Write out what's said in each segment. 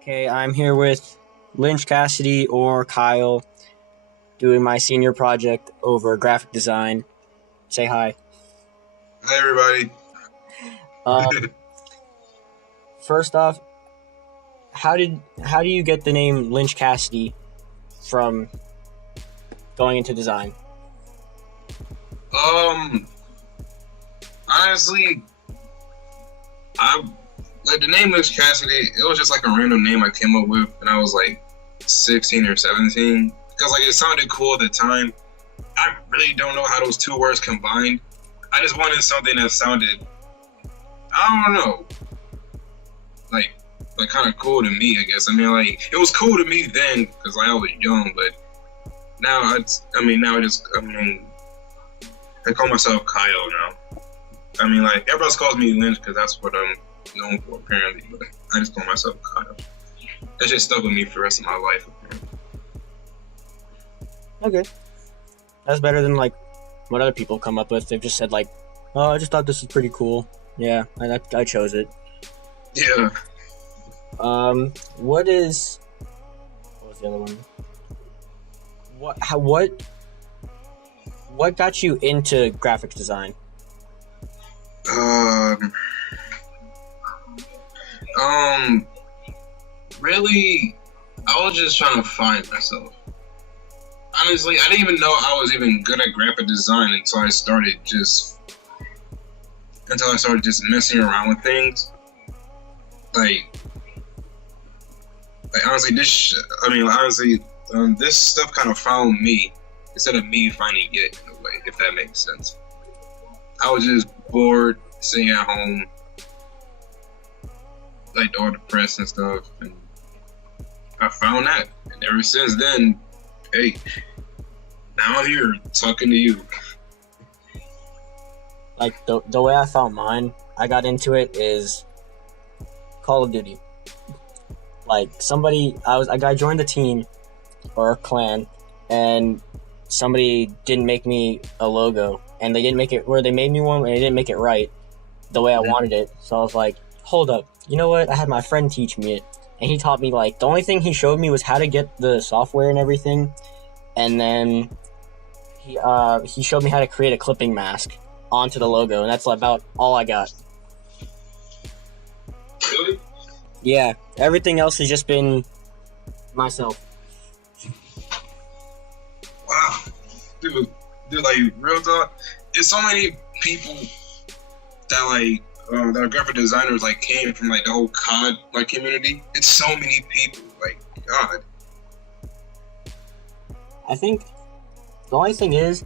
Okay, I'm here with LynchCassidy or Kyle doing my senior project over graphic design. Say hi. Hi, everybody. Um, First off, how do you get the name LynchCassidy from going into design? um, honestly, I like the name LynchCassidy. It was just like a random name I came up with when I was like 16 or 17 because like it sounded cool at the time. I really don't know how those two words combined. I just wanted something that sounded, I don't know, like kind of cool to me. I guess. I mean, like it was cool to me then because like, I was young, but now I call myself Kyle now. I mean, like, everybody else calls me Lynch because that's what I'm known for, apparently. But I just call myself Kyle. That just stuck with me for the rest of my life, apparently. Okay, that's better than like what other people come up with. They've just said like, "Oh, I just thought this was pretty cool." Yeah, I chose it. Yeah. What was the other one? What got you into graphic design? Um, um, really, I was just trying to find myself. Honestly, I didn't even know I was even good at graphic design until I started just messing around with things. Like, honestly, this stuff kind of found me instead of me finding it in a way, if that makes sense. I was just bored, sitting at home, like all depressed and stuff, and I found that. And ever since then, hey, now I'm here talking to you. Like the way I found mine, I got into it is Call of Duty. Like I joined the team or a clan, and somebody didn't make me a logo, and they didn't make it where they made me one, and they didn't make it right the way I wanted it. So I was like, hold up, you know what? I had my friend teach me it, and he taught me like the only thing he showed me was how to get the software and everything, and then he showed me how to create a clipping mask onto the logo, and that's about all I got. Really? Yeah, everything else has just been myself. Wow. Dude, like, real talk, there's so many people that that are graphic designers like came from like the whole COD like community. It's so many people, like, God. I think the only thing is,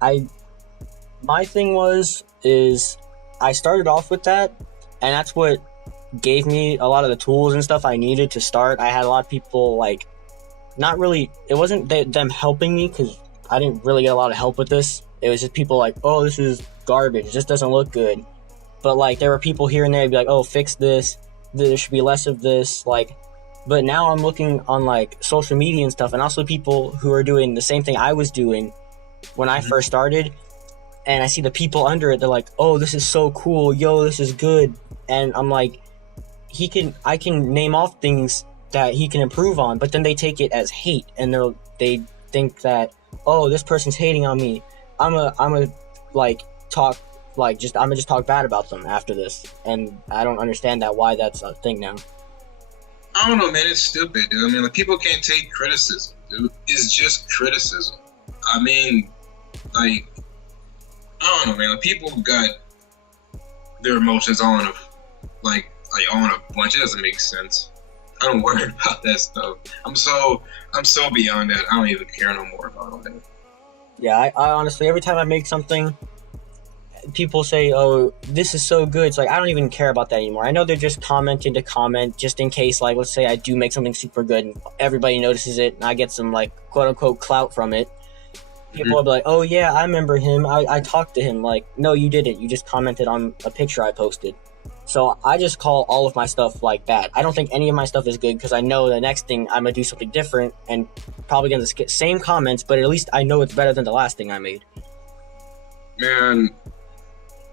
my thing is I started off with that, and that's what gave me a lot of the tools and stuff I needed to start. I had a lot of people like, not really, it wasn't them helping me because I didn't really get a lot of help with this. It was just people like, oh, this is garbage, this doesn't look good. But like there were people here and there be like, oh, fix this, there should be less of this, like. But now I'm looking on like social media and stuff, and also people who are doing the same thing I was doing when I first started, and I see the people under it, they're like, oh, this is so cool, yo, this is good. And I'm like, I can name off things that he can improve on, but then they take it as hate, and they think that, oh, this person's hating on me, I'm a like talk like just I'm gonna just talk bad about them after this, and I don't understand why that's a thing now. I don't know, man. It's stupid, dude. I mean, like, people can't take criticism, dude. It's just criticism. I mean, like, I don't know, man. Like, people got their emotions on on a bunch. It doesn't make sense. I don't worry about that stuff. I'm so beyond that. I don't even care no more about all that. Yeah, I honestly, every time I make something, people say, oh, this is so good. It's like, I don't even care about that anymore. I know they're just commenting to comment just in case, like, let's say I do make something super good and everybody notices it and I get some, like, quote-unquote clout from it. People will be like, oh, yeah, I remember him. I talked to him. Like, no, you didn't. You just commented on a picture I posted. So I just call all of my stuff, like, bad. I don't think any of my stuff is good because I know the next thing I'm going to do something different and probably going to get the same comments, but at least I know it's better than the last thing I made. Man,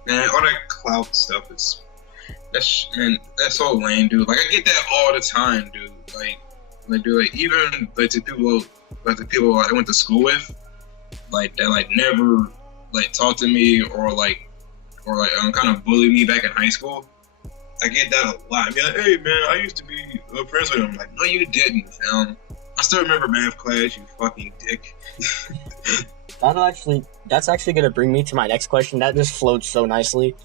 all that clout stuff is That's so lame, dude. Like I get that all the time, dude. Dude, like even the people I went to school with, like that, like never like talked to me or kind of bullied me back in high school. I get that a lot. I be like, hey man, I used to be friends with him. I'm like, no, you didn't, fam. I still remember math class, you fucking dick. That's actually gonna bring me to my next question. That just flowed so nicely.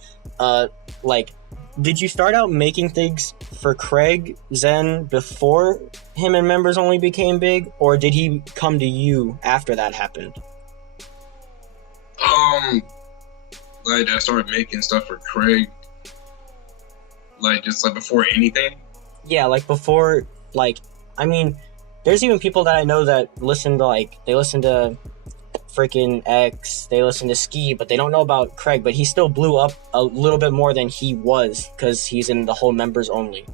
Like, did you start out making things for Craig Zen before him and Members Only became big, or did he come to you after that happened? Like I started making stuff for Craig, like just like before anything. Yeah, like before, like, I mean, there's even people that I know that listen to freaking X, they listen to Ski, but they don't know about Craig, but he still blew up a little bit more than he was because he's in the whole Members Only,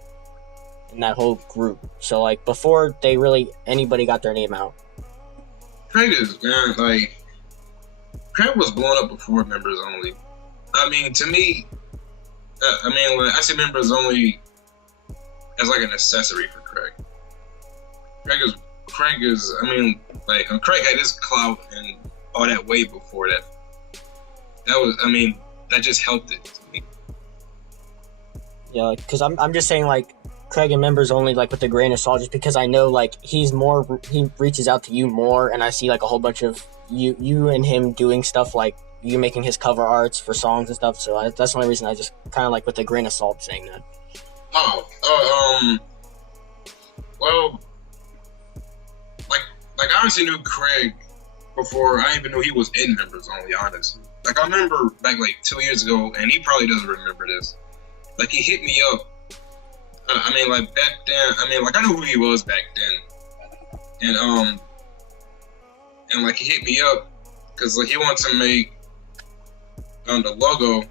in that whole group. So like before anybody got their name out. Craig was blown up before Members Only. I mean, to me, like, I see Members Only as like an accessory for Craig. Craig is, I mean, like Craig had his clout and all that way before that. That just helped it to me. Yeah, because I'm just saying, like, Craig and Members Only, like, with a grain of salt, just because I know, like, he reaches out to you more, and I see, like, a whole bunch of you and him doing stuff, like, you making his cover arts for songs and stuff, so that's the only reason I just kind of, like, with a grain of salt saying that. Well, like I honestly knew Craig before I even knew he was in Members Only, honestly. Like, I remember back, like, 2 years ago, and he probably doesn't remember this, like, he hit me up. Like, back then, like, I knew who he was back then. And like, he hit me up because, like, he wanted to make the logo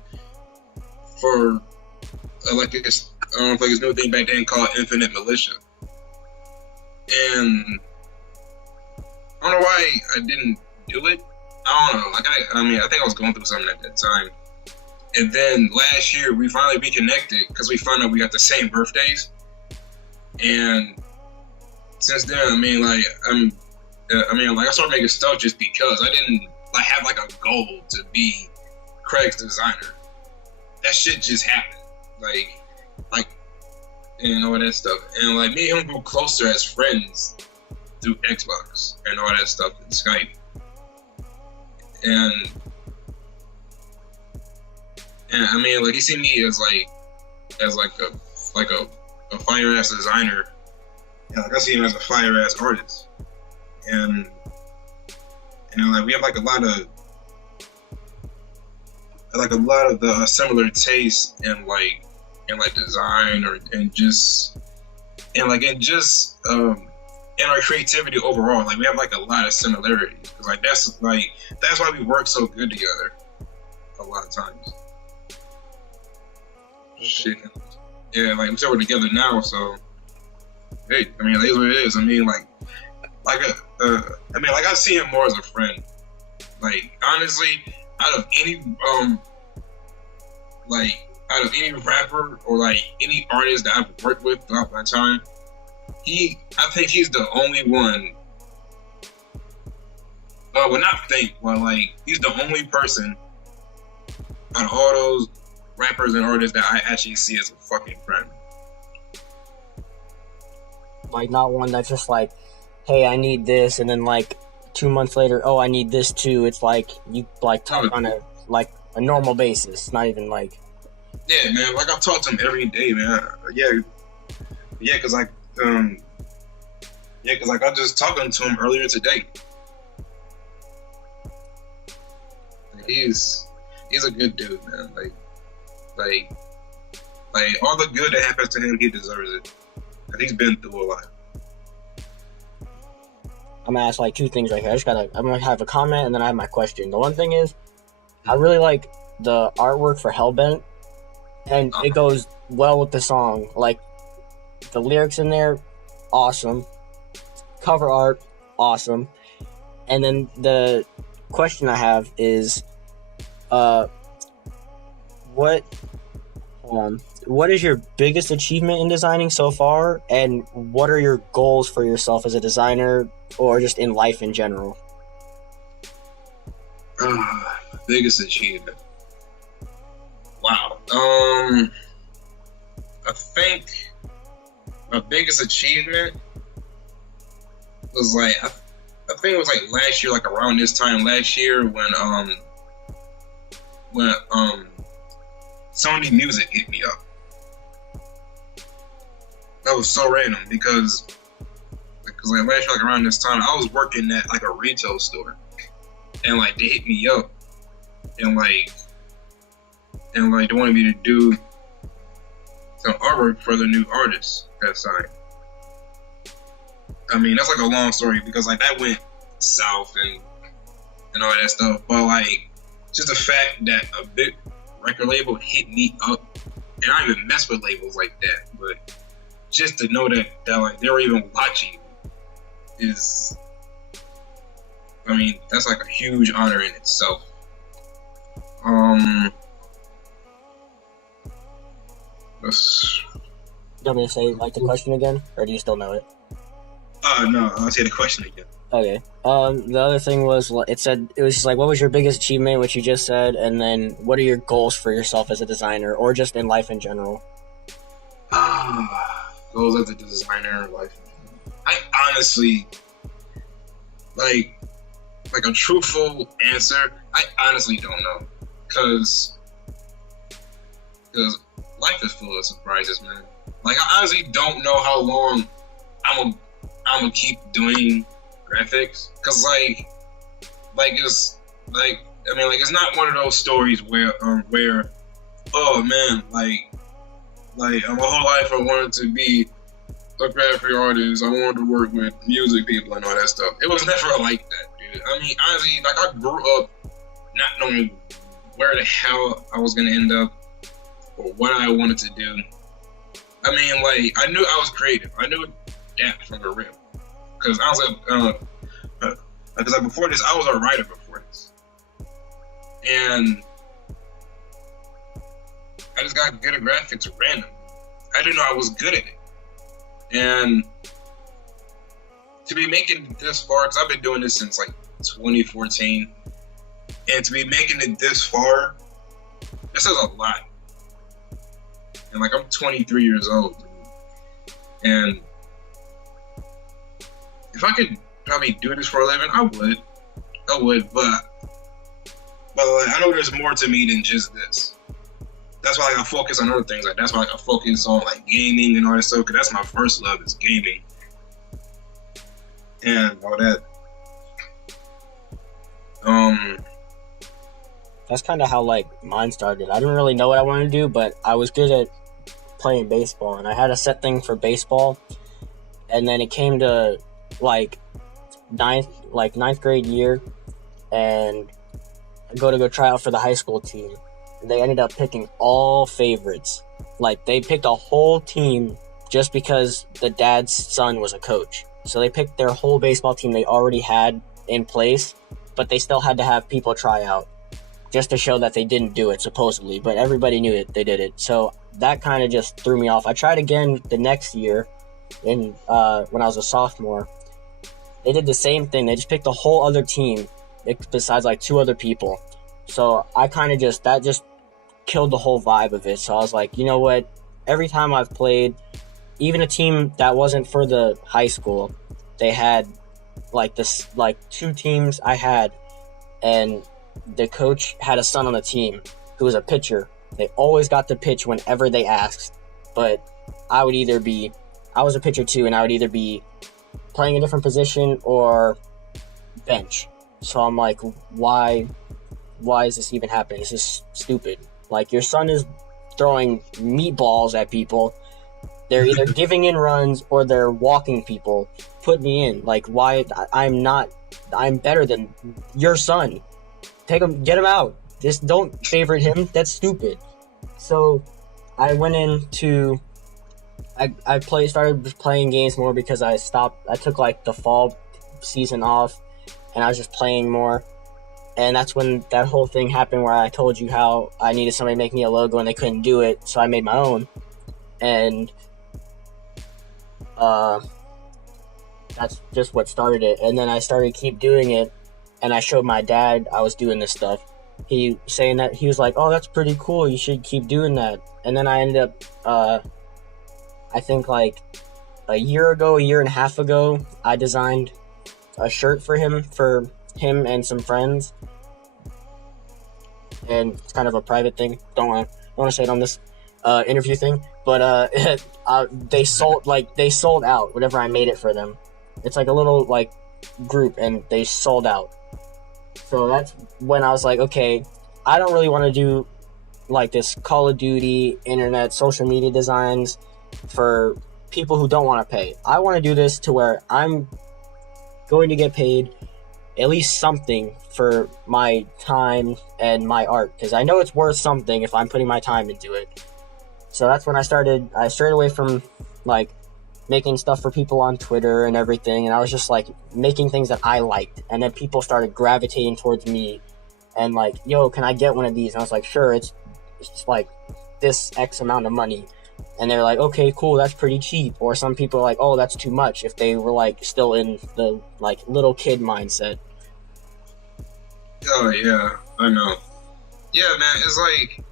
for, his new thing back then called Infinite Militia. And I don't know why I didn't do it. I don't know. Like, I think I was going through something at that time. And then last year, we finally reconnected because we found out we got the same birthdays. And since then, I started making stuff just because I didn't like have like a goal to be Craig's designer. That shit just happened, like, and all that stuff. And like me and him grew closer as friends through Xbox and all that stuff and Skype. And like he seen me as a fire ass designer. And like I see him as a fire ass artist. And like we have like a lot of the similar tastes in design in our creativity overall. Like we have like a lot of similarities. Cause like that's why we work so good together a lot of times. Shit. Yeah, like we're together now, so hey, it is what it is. I see him more as a friend. Like honestly, out of any rapper or like any artist that I've worked with throughout my time, I think he's the only one. He's the only person out of all those rappers and artists that I actually see as a fucking friend. Like, not one that's just like, hey, I need this, and then like 2 months later, oh, I need this too. It's like you like talk on a normal basis, not even like. Yeah, man. Like I talk to him every day, man. Cause I just talking to him earlier today. He's a good dude, man. Like all the good that happens to him, he deserves it. And he's been through a lot. I'm gonna ask like two things right here. I'm gonna have a comment and then I have my question. The one thing is, I really like the artwork for Hellbent, and it goes well with the song. Like the lyrics in there, awesome. Cover art, awesome. And then the question I have is, hold What is your biggest achievement in designing so far, and what are your goals for yourself as a designer or just in life in general? Biggest achievement. Wow. I think my biggest achievement was like I think it was like last year, like around this time last year when Sony Music hit me up. That was so random because like last year, like around this time, I was working at like a retail store, and like they hit me up, and like they wanted me to do some artwork for the new artists that signed. I mean, that's like a long story because like that went south and all that stuff. But like just the fact that a big record label hit me up, and I don't even mess with labels like that, but just to know that like they were even watching is, I mean, that's like a huge honor in itself. You want me to say like the question again, or do you still know it? No, I'll say the question again. Okay. The other thing was it was just like, what was your biggest achievement, which you just said, and then what are your goals for yourself as a designer or just in life in general? Goals as a designer in life. I honestly like a truthful answer. I honestly don't know, cause life is full of surprises, man. Like I honestly don't know how long I'm gonna keep doing graphics, cause like it's like I mean like it's not one of those stories where oh man like my whole life I wanted to be a graphic artist. I wanted to work with music people and all that stuff. It was never like that, dude. I mean honestly, like I grew up not knowing where the hell I was gonna end up or what I wanted to do. I mean like I knew I was creative. I knew that from the rip. Because I was because like before this, I was a writer before this, and I just got good at graphics random. I didn't know I was good at it, and to be making this far, because I've been doing this since like 2014, and to be making it this far, that says a lot. And like I'm 23 years old, and if I could probably do this for a living, I would, but like, I know there's more to me than just this. That's why like, I focus on other things. Like that's why like, I focus on like gaming and all that stuff, because that's my first love is gaming and all that. That's kind of how like mine started. I didn't really know what I wanted to do, but I was good at playing baseball, and I had a set thing for baseball, and then it came to like ninth grade year, and I go try out for the high school team. They ended up picking all favorites. Like they picked a whole team just because the dad's son was a coach. So they picked their whole baseball team they already had in place, but they still had to have people try out just to show that they didn't do it supposedly, but everybody knew it, they did it. So that kind of just threw me off. I tried again the next year when I was a sophomore. They did the same thing. They just picked a whole other team besides like two other people. So I kind of that just killed the whole vibe of it. So I was like, you know what? Every time I've played, even a team that wasn't for the high school, they had like two teams I had, and the coach had a son on the team who was a pitcher. They always got to pitch whenever they asked, but I was a pitcher too, and I would either be playing a different position or bench. So I'm like, why is this even happening? This is stupid. Like, your son is throwing meatballs at people. They're either giving in runs or they're walking people. Put me in. Like, why? I'm better than your son. Take him, get him out. Just don't favorite him. That's stupid. So I went into started playing games more because I took like the fall season off, and I was just playing more. And that's when that whole thing happened where I told you how I needed somebody to make me a logo and they couldn't do it, so I made my own. And that's just what started it. And then I started keep doing it, and I showed my dad I was doing this stuff. He saying that, he was like, oh, that's pretty cool, you should keep doing that. And then I ended up, I think like a year and a half ago, I designed a shirt for him and some friends. And it's kind of a private thing. Don't want to say it on this interview thing, but they sold out whenever I made it for them. It's like a little like group, and they sold out. So that's when I was like, okay, I don't really want to do like this Call of Duty, internet, social media designs for people who don't want to pay. I want to do this to where I'm going to get paid at least something for my time and my art, because I know it's worth something if I'm putting my time into it. So that's when I strayed away from like making stuff for people on Twitter and everything, and I was just like making things that I liked, and then people started gravitating towards me and like, yo, can I get one of these? And I was like, sure, it's just like this X amount of money. And they're like, okay, cool, that's pretty cheap. Or some people are like, oh, that's too much, if they were like still in the like little kid mindset. Oh yeah, I know. Yeah, man, it's like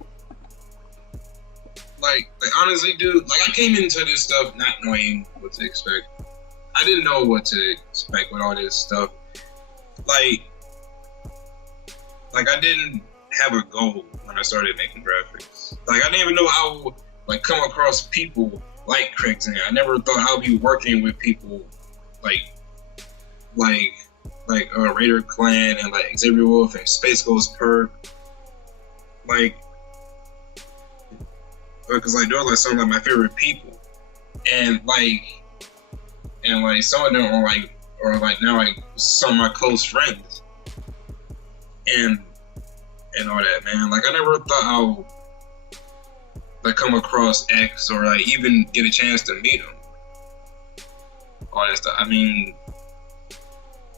honestly, dude, like I came into this stuff not knowing what to expect. I didn't know what to expect with all this stuff. Like I didn't have a goal when I started making graphics. Like I didn't even know I would like come across people like Craig's. I never thought I would be working with people like Raider Clan and like Xavier Wolf and Space Ghost Perk. Like, because like those are like some of like my favorite people, and some of them are like now like some of my close friends, and all that, man. Like I never thought I would like come across X or like even get a chance to meet him. All that stuff. I mean,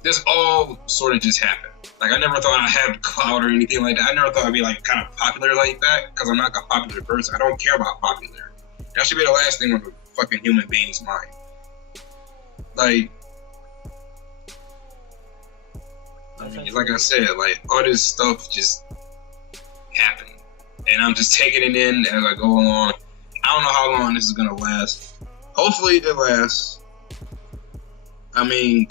this all sort of just happened. Like I never thought I'd have clout or anything like that. I never thought I'd be like kind of popular like that, because I'm not a popular person. I don't care about popularity. That should be the last thing on a fucking human being's mind. Like I said, like all this stuff just happened, and I'm just taking it in as I go along. I don't know how long this is gonna last. Hopefully it lasts. I mean,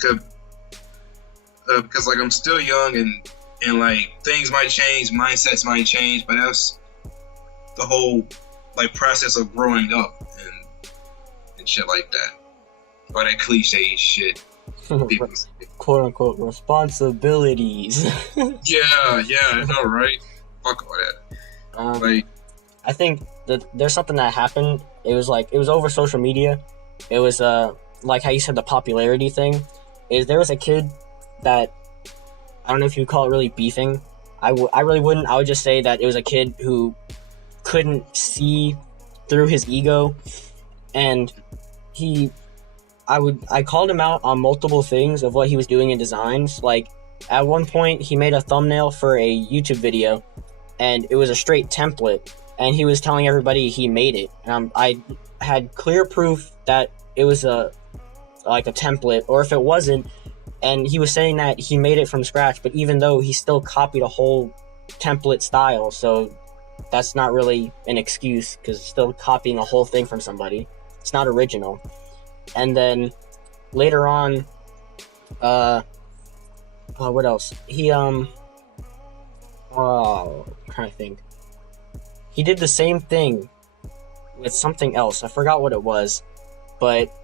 because like I'm still young, and like things might change, mindsets might change, but that's the whole like process of growing up and shit like that. Or that cliche shit. Quote unquote responsibilities. yeah, I know, right? Fuck all that. Like, I think that there's something that happened. It was over social media. It was like how you said, the popularity thing. There was a kid that, I don't know if you call it really beefing. I really wouldn't. I would just say that it was a kid who couldn't see through his ego, and I called him out on multiple things of what he was doing in designs. Like at one point he made a thumbnail for a YouTube video, and it was a straight template, and he was telling everybody he made it, and I had clear proof that it was a template, or if it wasn't. And he was saying that he made it from scratch, but even though he still copied a whole template style, so that's not really an excuse, because it's still copying a whole thing from somebody. It's not original. And then later on, what else? He I'm trying to think. He did the same thing with something else. I forgot what it was, but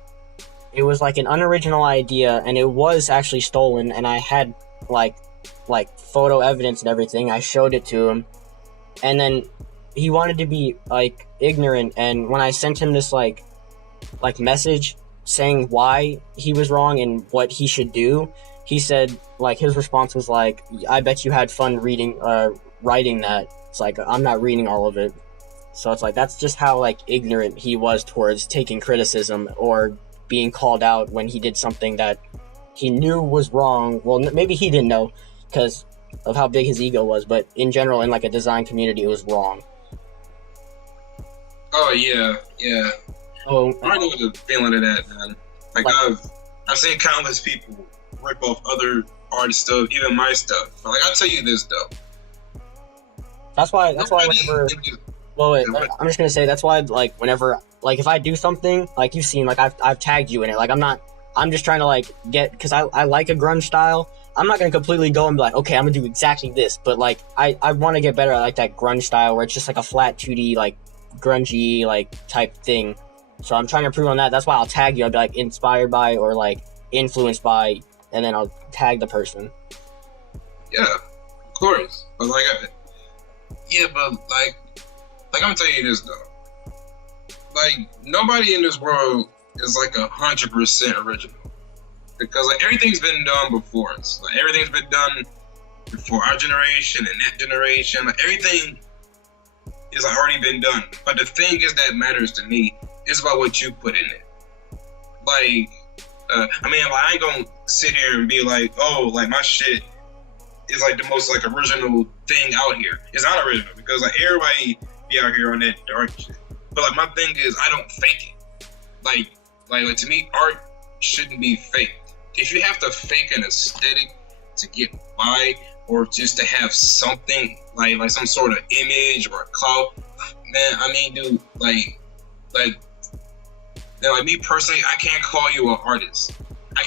it was like an unoriginal idea, and it was actually stolen, and I had like photo evidence and everything. I showed it to him, and then he wanted to be like ignorant, and when I sent him this like message saying why he was wrong and what he should do, he said, like, his response was like, I bet you had fun writing that. It's like, I'm not reading all of it. So it's like, that's just how like ignorant he was towards taking criticism or being called out when he did something that he knew was wrong. Well, maybe he didn't know, because of how big his ego was, but in general, in like a design community, it was wrong. Oh yeah. Oh, I know the feeling of that, man. Like I've seen countless people rip off other artists' stuff, even my stuff. But like I'll tell you this though. That's why whenever. Well, wait, I'm just gonna say that's why, like, whenever, like, if I do something, like you've seen, like, I've tagged you in it. Like, I'm just trying to, like, because I like a grunge style. I'm not gonna completely go and be like, okay, I'm gonna do exactly this, but like, I want to get better at like that grunge style where it's just like a flat 2D, like, grungy, like, type thing. So I'm trying to improve on that. That's why I'll tag you. I'll be like inspired by or like influenced by, and then I'll tag the person. Yeah, of course. But like, like I'm gonna tell you this though. Like nobody in this world is like 100% original, because like everything's been done before us. Like everything's been done before our generation and that generation. Like everything is like already been done. But the thing is that matters to me is about what you put in it. Like, I mean, like, I ain't gonna sit here and be like, oh, like my shit is like the most like original thing out here. It's not original because like everybody be out here on that dark shit. But like my thing is I don't fake it. Like to me, art shouldn't be faked. If you have to fake an aesthetic to get by or just to have something like some sort of image or a clout, man, I mean, dude, like me personally, I can't call you an artist. I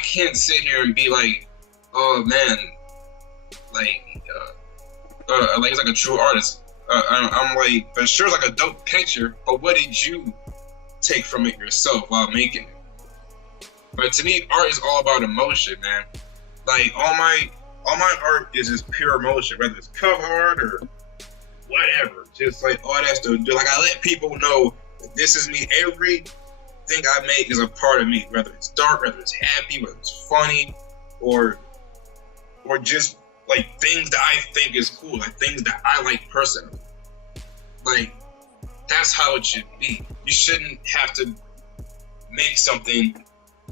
can't sit here and be like, oh man, like it's like a true artist. I'm like, but sure, it's like a dope picture, but what did you take from it yourself while making it? But to me, art is all about emotion, man. Like all my art is just pure emotion, whether it's cover art or whatever. Just like all that stuff. Like I let people know that this is me. Everything I make is a part of me, whether it's dark, whether it's happy, whether it's funny, or just like things that I think is cool, like things that I like personally. Like that's how it should be. You shouldn't have to make something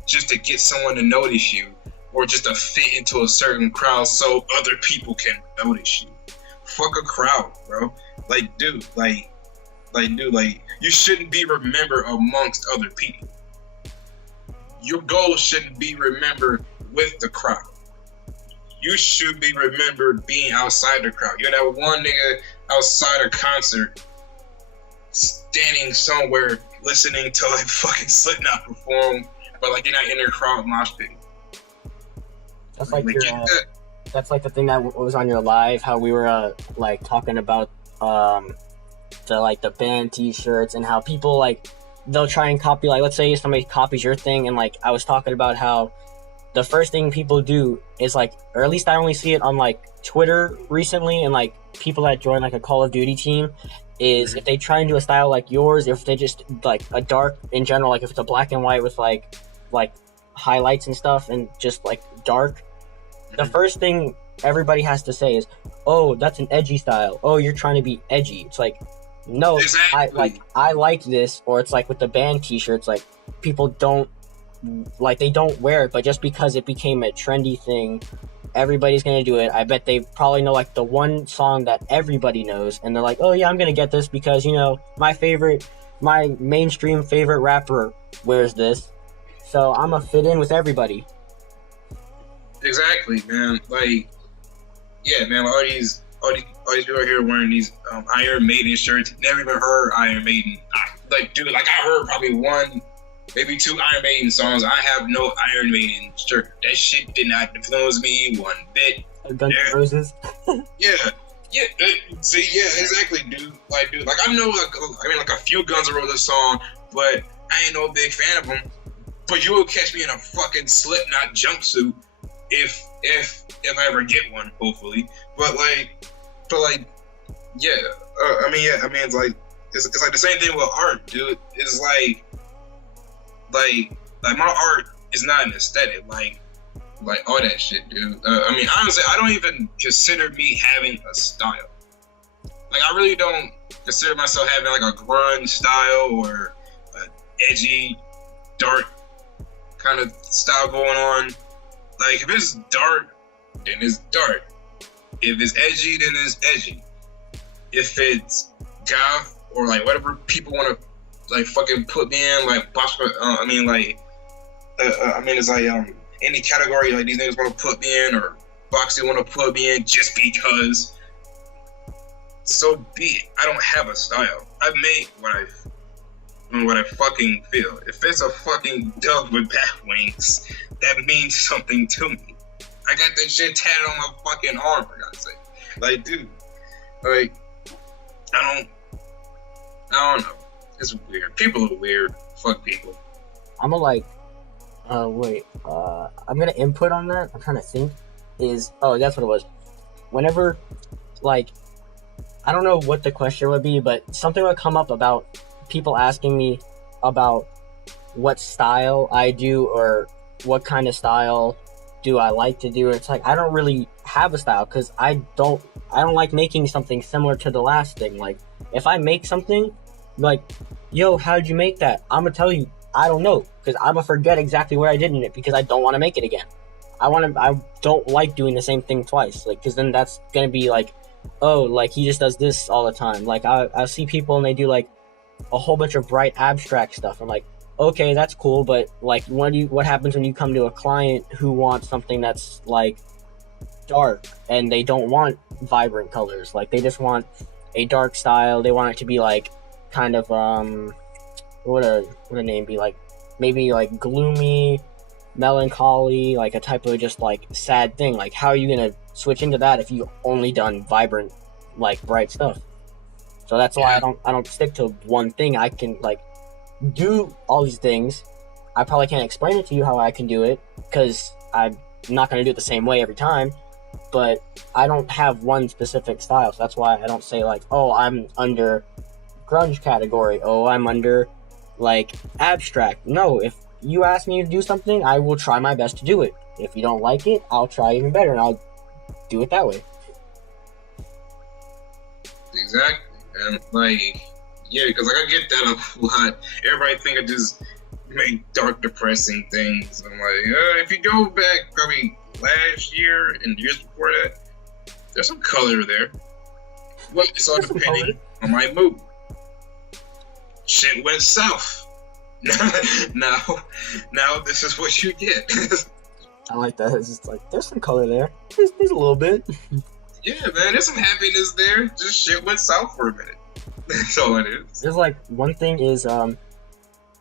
just to get someone to notice you or just to fit into a certain crowd so other people can notice you. Fuck a crowd, bro. Like, dude, you shouldn't be remembered amongst other people. Your goal shouldn't be remembered with the crowd. You should be remembered being outside the crowd. You're that one nigga outside a concert, standing somewhere listening to like fucking Slipknot perform, but like you're not in their crowd mosh pit. That's like that's like the thing that was on your live, how we were like talking about the band t-shirts and how people like they'll try and copy, like let's say somebody copies your thing, and like I was talking about how the first thing people do is like, or at least I only see it on like Twitter recently, and like people that join like a Call of Duty team, is if they try and do a style like yours, if they just like a dark in general, like if it's a black and white with like highlights and stuff and just like dark, the first thing everybody has to say is, oh, that's an edgy style. Oh, you're trying to be edgy. It's like, no, exactly. I like this. Or it's like with the band t-shirts, like people don't like, they don't wear it, but just because it became a trendy thing, everybody's gonna do it. I bet they probably know like the one song that everybody knows, and they're like, oh yeah, I'm gonna get this because, you know, my mainstream favorite rapper wears this, so I'm gonna fit in with everybody. Exactly, man. Like, yeah, man. All these people out here wearing these Iron Maiden shirts. Never even heard Iron Maiden. I heard probably one, maybe two Iron Maiden songs. I have no Iron Maiden shirt. That shit did not influence me one bit. Guns N' Roses. Yeah. See, yeah, exactly, dude. Like I know, like a few Guns N' Roses song, but I ain't no big fan of them. But you will catch me in a fucking Slipknot jumpsuit if I ever get one, hopefully. But yeah. It's like the same thing with art, dude. It's like my art is not an aesthetic, like all that shit, dude. Honestly, I don't even consider me having a style. Like, I really don't consider myself having like a grunge style or an edgy, dark kind of style going on. Like, if it's dark then it's dark. If it's edgy, then it's edgy. If it's goth or like whatever people want to like fucking put me in, like it's like any category like these niggas want to put me in or boxing want to put me in just because. So be it. I don't have a style. I make what I fucking feel. If it's a fucking dove with bat wings, that means something to me. I got that shit tatted on my fucking arm, for God's sake. Like, dude, like, I don't know. It's weird. People are weird. Fuck people. I'm gonna I'm gonna input on that. I'm trying to think. That's what it was. Whenever, like, I don't know what the question would be, but something would come up about people asking me about what style I do or what kind of style do I like to do. It's like I don't really have a style because I don't like making something similar to the last thing. Like if I make something, like, yo, how'd you make that? I'm gonna tell you, I don't know, because I'm gonna forget exactly where I did in it because I don't want to make it again. I don't like doing the same thing twice, like, because then that's gonna be like, oh, like he just does this all the time. Like I see people and they do like a whole bunch of bright abstract stuff. I'm like, okay, that's cool, but like what happens when you come to a client who wants something that's like dark and they don't want vibrant colors? Like they just want a dark style. They want it to be like kind of what a name be, like maybe like gloomy, melancholy, like a type of just like sad thing. Like how are you gonna switch into that if you only done vibrant, like bright stuff? So that's why I don't stick to one thing. I can like do all these things. I probably can't explain it to you how I can do it because I'm not going to do it the same way every time, but I don't have one specific style. So that's why I don't say like, oh, I'm under grunge category, oh, I'm under like abstract. No, if you ask me to do something, I will try my best to do it. If you don't like it, I'll try even better and I'll do it that way. Exactly. And like, yeah, because like I get that a lot. Everybody think I just make dark, depressing things. I'm like, if you go back probably last year and years before that, there's some color there. Well, it's all depending on my mood. Shit went south. now this is what you get. I like that. It's just like, there's some color there. There's a little bit. Yeah, man, there's some happiness there. Just shit went south for a minute. That's all it is. There's like one thing is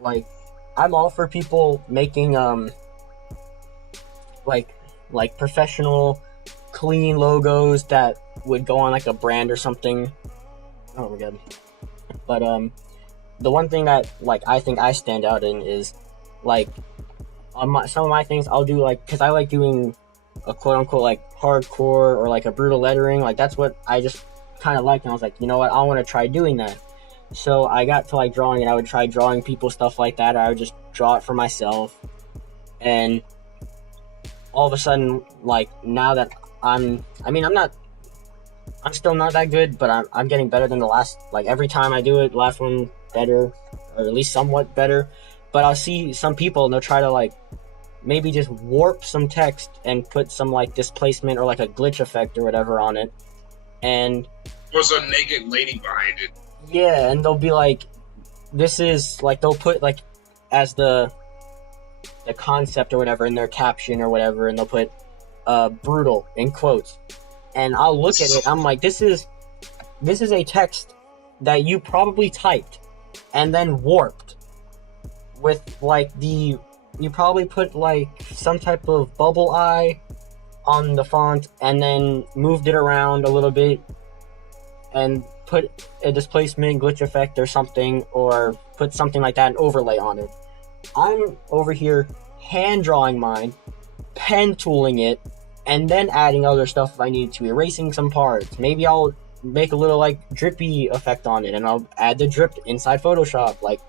like I'm all for people making like professional clean logos that would go on like a brand or something. Oh my god. But the one thing that like I think I stand out in is like on some of my things I'll do, like, because I like doing a quote unquote like hardcore or like a brutal lettering. Like that's what I just kind of liked, and I was like, you know what, I want to try doing that. So I got to like drawing, and I would try drawing people stuff like that, or I would just draw it for myself. And all of a sudden, like now that I'm still not that good, but I'm getting better than the last, like every time I do it, last one better, or at least somewhat better. But I'll see some people and they'll try to like maybe just warp some text and put some like displacement or like a glitch effect or whatever on it, and there's a naked lady behind it. Yeah, and they'll be like, this is like, they'll put like as the concept or whatever in their caption or whatever, and they'll put brutal in quotes, and I'll look at it, I'm like, this is a text that you probably typed and then warped with like you probably put like some type of bubble eye on the font and then moved it around a little bit and put a displacement glitch effect or something, or put something like that, an overlay on it. I'm over here hand drawing mine, pen tooling it, and then adding other stuff if I need to, erasing some parts. Maybe I'll make a little like drippy effect on it and I'll add the drip inside Photoshop. Like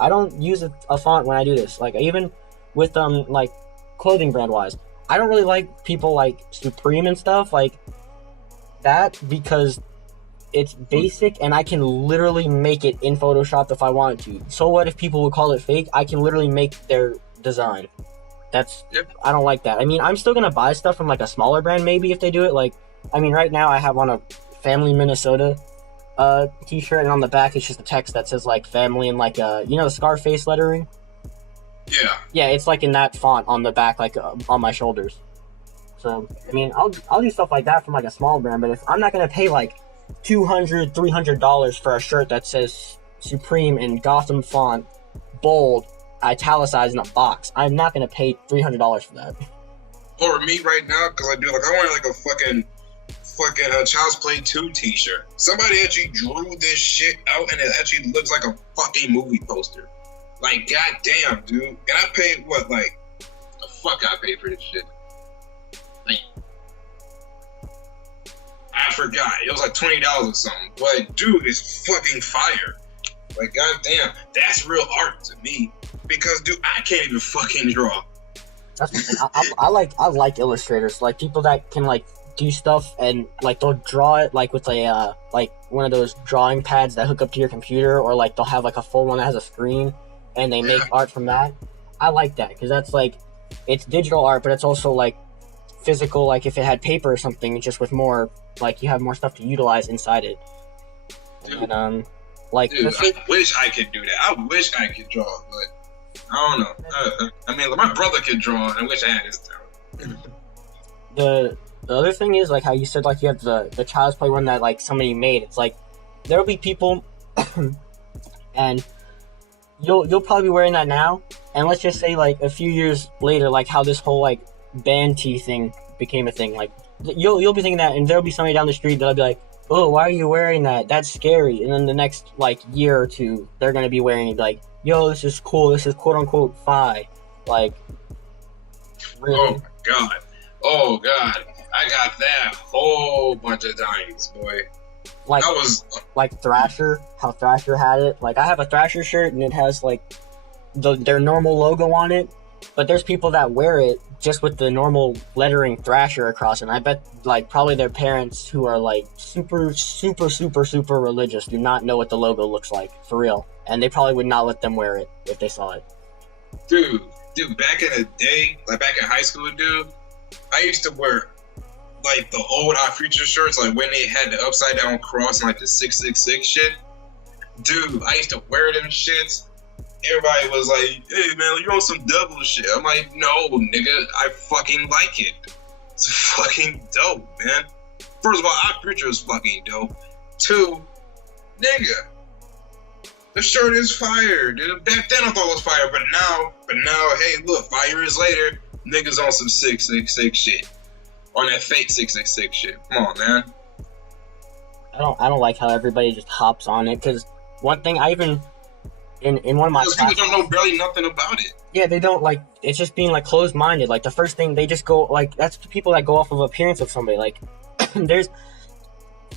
I don't use a font when I do this. Like even with like clothing brand wise, I don't really like people like Supreme and stuff like that because it's basic and I can literally make it in Photoshop if I want to. So what if people would call it fake? I can literally make their design. Yep. I don't like that. I mean, I'm still gonna buy stuff from like a smaller brand maybe if they do it. Like, I mean, right now I have on a Family Minnesota t-shirt, and on the back it's just a text that says like family and like the Scarface lettering. Yeah, it's like in that font on the back, like on my shoulders. So I mean, I'll do stuff like that from like a small brand, but if I'm not gonna pay like $200-$300 for a shirt that says Supreme in Gotham font, bold, italicized in a box, I'm not gonna pay $300 for that. Or me right now, because I want like a fucking Child's Play 2 t-shirt. Somebody actually drew this shit out, and it actually looks like a fucking movie poster. Like, goddamn, dude. And I paid what, like, the fuck I paid for this shit? Like, I forgot. It was like $20 or something. But dude, it's fucking fire. Like, goddamn, that's real art to me. Because dude, I can't even fucking draw. That's I like illustrators, like people that can like do stuff and like they'll draw it like with a like one of those drawing pads that hook up to your computer, or like they'll have like a full one that has a screen and they make art from that. I like that because that's like, it's digital art, but it's also like physical. Like if it had paper or something, just with more, like you have more stuff to utilize inside it. Dude, and I wish I could do that. I wish I could draw, but I don't know. I mean, my brother could draw, and I wish I had his talent. The other thing is like how you said like you have the Child's Play one that like somebody made. It's like there'll be people, and you'll probably be wearing that now, and let's just say like a few years later, like how this whole like band tee thing became a thing. Like you'll be thinking that, and there'll be somebody down the street that'll be like, "Oh, why are you wearing that? That's scary." And then the next like year or two, they're gonna be wearing it like, "Yo, this is cool. This is quote unquote fi." Like, really? Oh my god! Oh god! I got that whole bunch of times, boy. Like I was like Thrasher, how Thrasher had it. Like I have a Thrasher shirt and it has like their normal logo on it, but there's people that wear it just with the normal lettering Thrasher across it. And I bet like probably their parents who are like super religious do not know what the logo looks like for real, and they probably would not let them wear it if they saw it. Dude, back in the day, like back in high school, dude, I used to wear like the old Our Future shirts, like when they had the upside down cross and like the 666 shit. Dude, I used to wear them shits. Everybody was like, "Hey man, you want some devil shit?" I'm like, "No, nigga, I fucking like it. It's fucking dope, man." First of all, Our Future is fucking dope. Two, nigga, the shirt is fire, dude. Back then I thought it was fire, but now, hey, look, 5 years later, niggas on some 666 shit. On that fake 666 shit. Come on, man. I don't like how everybody just hops on it, because one thing I even in one of my because people don't know barely nothing about it. Yeah, they don't, like, it's just being like closed minded. Like the first thing they just go like, that's the people that go off of appearance of somebody. Like there's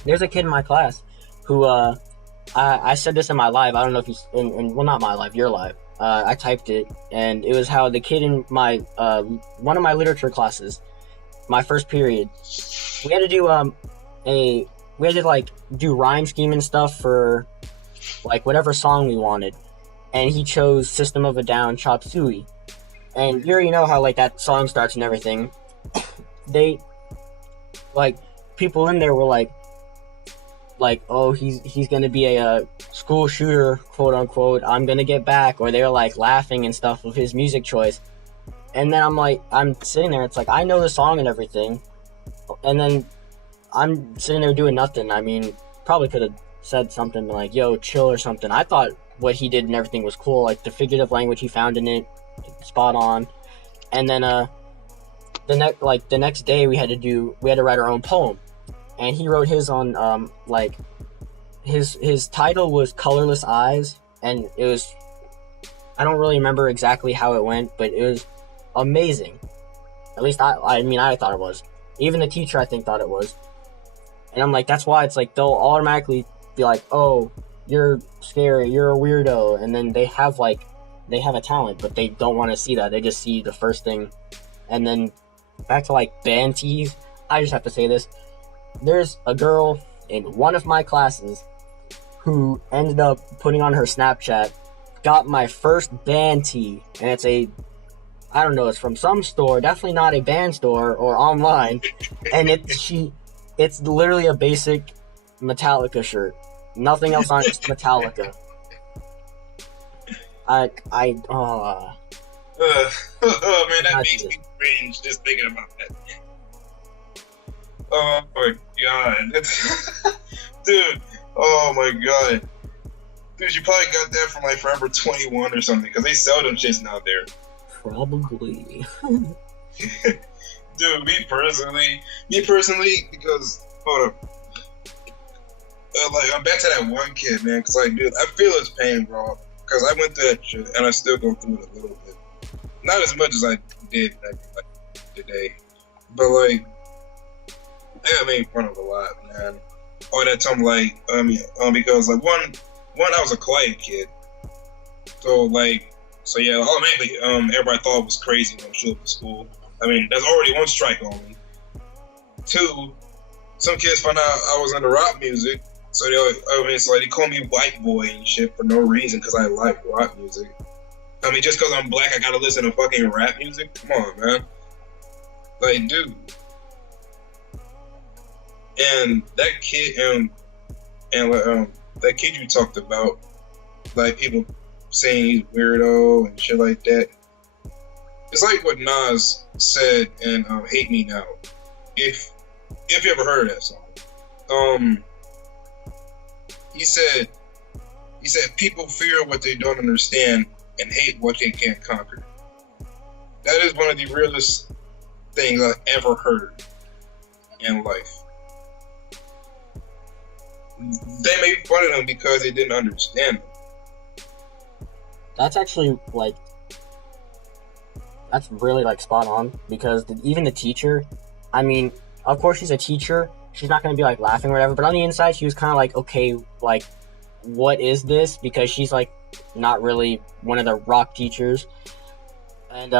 a kid in my class who I said this in my live. I don't know if he's in well, not my live, your live. I typed it, and it was how the kid in my one of my literature classes, my first period, we had to do do rhyme scheme and stuff for like whatever song we wanted, and he chose System of a Down, Chop Suey, and you already know how like that song starts and everything. They like, people in there were like, "Oh, he's gonna be a school shooter, quote unquote, I'm gonna get back," or they were like laughing and stuff with his music choice. And then I'm sitting there, it's like, I know the song and everything, and then I'm sitting there doing nothing. I mean, probably could have said something like, "Yo, chill," or something. I thought what he did and everything was cool, like the figurative language he found in it, spot on. And then the next day we had to write our own poem, and he wrote his on like his title was Colorless Eyes, and it was, I don't really remember exactly how it went, but it was amazing. At least I mean I thought it was. Even the teacher I think thought it was. And I'm like, that's why it's like they'll automatically be like, "Oh, you're scary, you're a weirdo," and then they have a talent, but they don't want to see that. They just see the first thing. And then back to like band tees, I just have to say this. There's a girl in one of my classes who ended up putting on her Snapchat, got my first band tee, and it's a I don't know, it's from some store, definitely not a band store or online, and it's literally a basic Metallica shirt. Nothing else on it's Metallica. Oh man, that not makes good. me cringe just thinking about that. Oh my god, dude. Oh my god, dude. You probably got that from like Forever 21 or something, because they sell them shits out there. Probably. Dude, me personally, because hold up, like I'm back to that one kid, man. Because like, dude, I feel his pain, bro. Because I went through that shit, and I still go through it a little bit. Not as much as I did like today, but like, I got made fun of a lot, man. All that time, like, because like one, I was a quiet kid, so like, so yeah, automatically, everybody thought it was crazy when I showed up to school. I mean, there's already one strike on me. Two, some kids found out I was into rock music, so they call me white boy and shit for no reason because I like rock music. I mean, just because I'm black, I gotta listen to fucking rap music? Come on, man. Like, dude. And that kid, that kid you talked about, like people saying he's weirdo and shit like that. It's like what Nas said in "Hate Me Now." If you ever heard of that song, he said people fear what they don't understand and hate what they can't conquer. That is one of the realest things I've ever heard in life. They made fun of him because they didn't understand him. That's actually like, that's really like spot on, because even the teacher, I mean, of course she's a teacher, she's not going to be like laughing or whatever, but on the inside she was kind of like, okay, like, what is this? Because she's like not really one of the rock teachers, and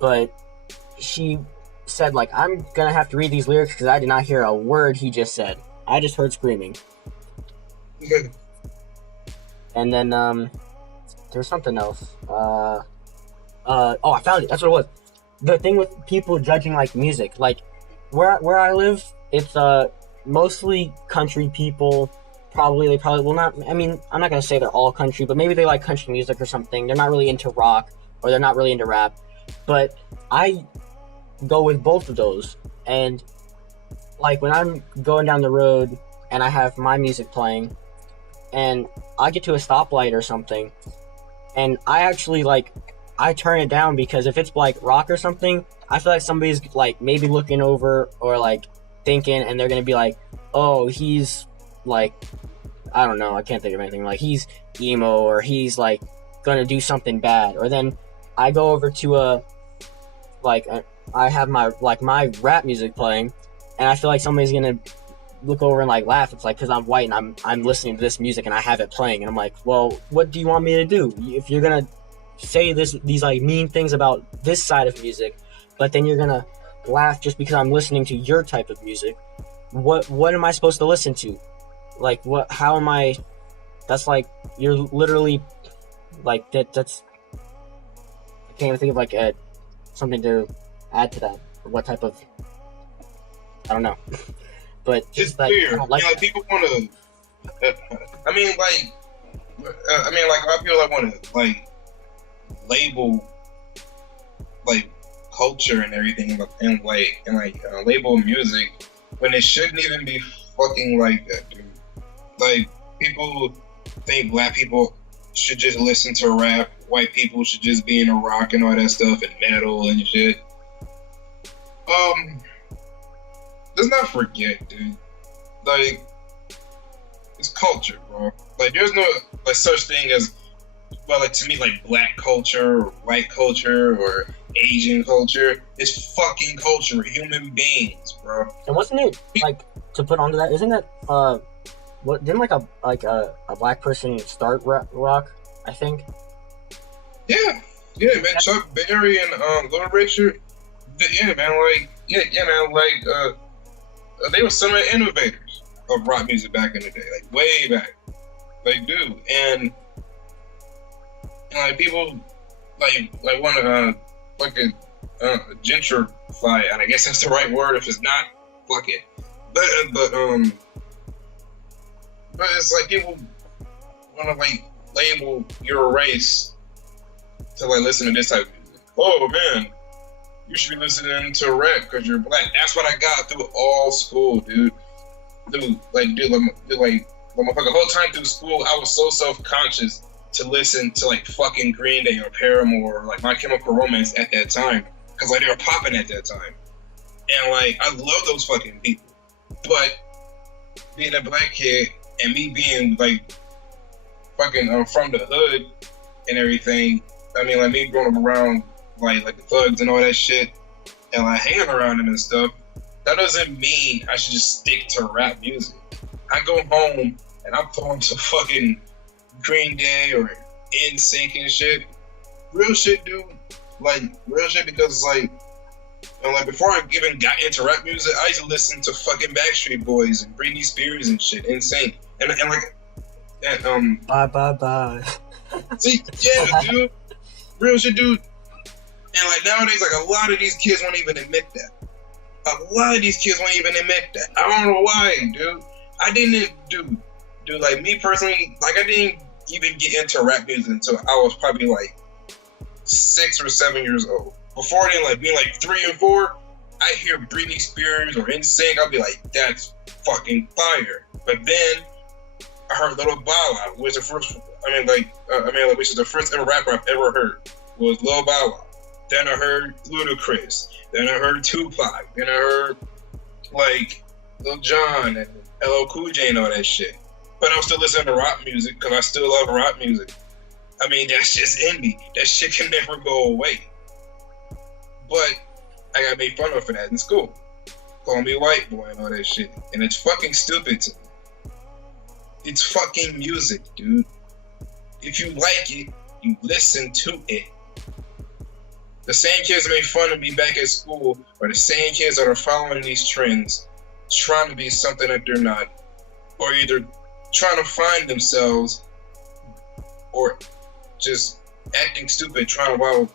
but she said like, I'm gonna have to read these lyrics because I did not hear a word he just said. I just heard screaming. And then there's something else. Oh, I found it. That's what it was. The thing with people judging like music, like where I live, it's mostly country people. They probably will not. I mean, I'm not gonna say they're all country, but maybe they like country music or something. They're not really into rock, or they're not really into rap. But I go with both of those, and like when I'm going down the road and I have my music playing, and I get to a stoplight or something, and I actually like, I turn it down, because if it's like rock or something, I feel like somebody's like maybe looking over or like thinking, and they're gonna be like, oh, he's like, I don't know, I can't think of anything, like he's emo, or he's like gonna do something bad. Or then I go over to I have my rap music playing, and I feel like somebody's gonna look over and like laugh. It's like, because I'm white and I'm listening to this music and I have it playing, and I'm like, well, what do you want me to do? If you're gonna say these like mean things about this side of music, but then you're gonna laugh just because I'm listening to your type of music, what am I supposed to listen to? Like, what? How am I? That's like, you're literally like that's. I can't even think of like something to add to that. Or what type of? I don't know. But just It's like, weird. I don't like you know, people want to. I mean, like, a lot of people like want to like label like culture and everything, and label music when it shouldn't even be fucking like that, dude. Like, people think black people should just listen to rap, white people should just be into rock and all that stuff and metal and shit. Let's not forget, dude. Like, it's culture, bro. Like, there's no like such thing as, well, like, to me, like black culture or white culture or Asian culture. It's fucking culture. We're human beings, bro. And wasn't it like, to put onto that? Isn't that what didn't like a black person start rock? I think. Yeah, man. Chuck Berry and Little Richard. Yeah, man. They were some of the innovators of rock music back in the day, like way back. Like, dude, and like people like want to fucking gentrify, and I guess that's the right word. If it's not, fuck it. But it's like people want to like label your race to like listen to this type of music. Oh man, you should be listening to rap because you're black. That's what I got through all school, dude. Like the whole time through school, I was so self-conscious to listen to like fucking Green Day or Paramore or like My Chemical Romance at that time because like they were popping at that time, and like I love those fucking people. But being a black kid and me being like fucking from the hood and everything, I mean like me growing up around like the thugs and all that shit and like hanging around them and stuff, that doesn't mean I should just stick to rap music. I go home and I'm throwing to fucking Green Day or NSYNC and shit. Real shit, dude. Like, real shit because, like, and like before I even got into rap music, I used to listen to fucking Backstreet Boys and Britney Spears and shit, NSYNC. Bye. See, yeah, dude. Real shit, dude. And like nowadays, like a lot of these kids won't even admit that. A lot of these kids won't even admit that. I don't know why, dude. I didn't do like me personally, like I didn't even get into rap music until I was probably like 6 or 7 years old. Before then, like being like 3 and 4, I hear Britney Spears or NSYNC, I'll be like, that's fucking fire. But then I heard Lil Bow Wow, which is the first ever rapper I've ever heard was Lil Bow Wow. Then I heard Ludacris. Then I heard Tupac. Then I heard like Lil Jon and LL Cool J and all that shit. But I'm still listening to rock music because I still love rock music. I mean, that's just in me. That shit can never go away. But I got made fun of for that in school. Call me white boy and all that shit. And it's fucking stupid to me. It's fucking music, dude. If you like it, you listen to it. The same kids that made fun of me back at school are the same kids that are following these trends, trying to be something that they're not, or either trying to find themselves or just acting stupid, trying to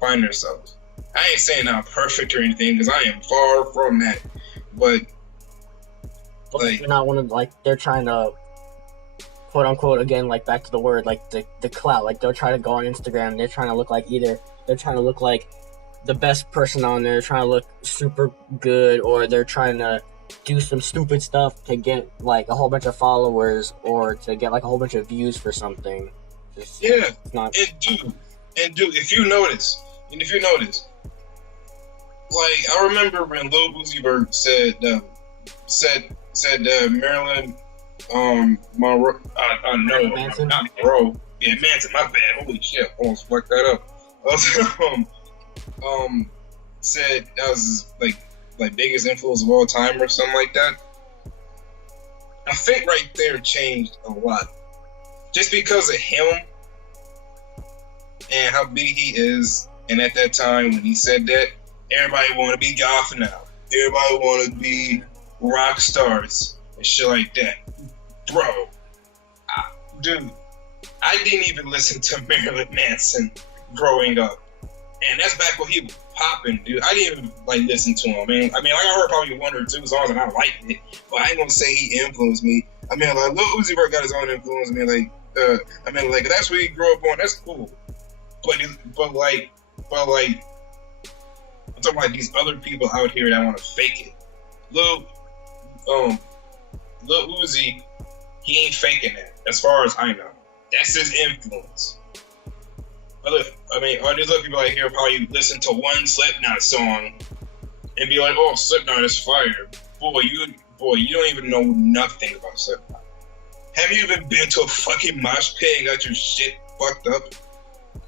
find themselves. I ain't saying I'm perfect or anything because I am far from that, but like you're not one of like they're trying to quote unquote again like back to the word like the clout, like they'll try to go on Instagram and they're trying to look like either they're trying to look like the best person on there, trying to look super good, or they're trying to do some stupid stuff to get like a whole bunch of followers or to get like a whole bunch of views for something. Yeah, and dude, if you notice, like I remember when Lil Uzi Vert said Marilyn Monroe, no, Manson? not Monroe, yeah, Manson, my bad, holy shit, almost fucked that up. Said that was like biggest influence of all time or something like that. I think right there changed a lot. Just because of him and how big he is, and at that time when he said that, everybody want to be goth now. Everybody want to be rock stars and shit like that. Bro, dude, I didn't even listen to Marilyn Manson growing up. And that's back when he was popping, dude. I didn't even like listen to him, man. I mean, like, I heard probably 1 or 2 songs and I liked it, but I ain't gonna say he influenced me. I mean, like, Lil Uzi Vert got his own influence. I mean, like, that's what he grew up on. That's cool. But I'm talking about these other people out here that want to fake it. Lil Uzi, he ain't faking that, as far as I know. That's his influence. I mean, all these other people out here probably listen to one Slipknot song and be like, "Oh, Slipknot is fire." Boy, you don't even know nothing about Slipknot. Have you even been to a fucking mosh pit and got your shit fucked up?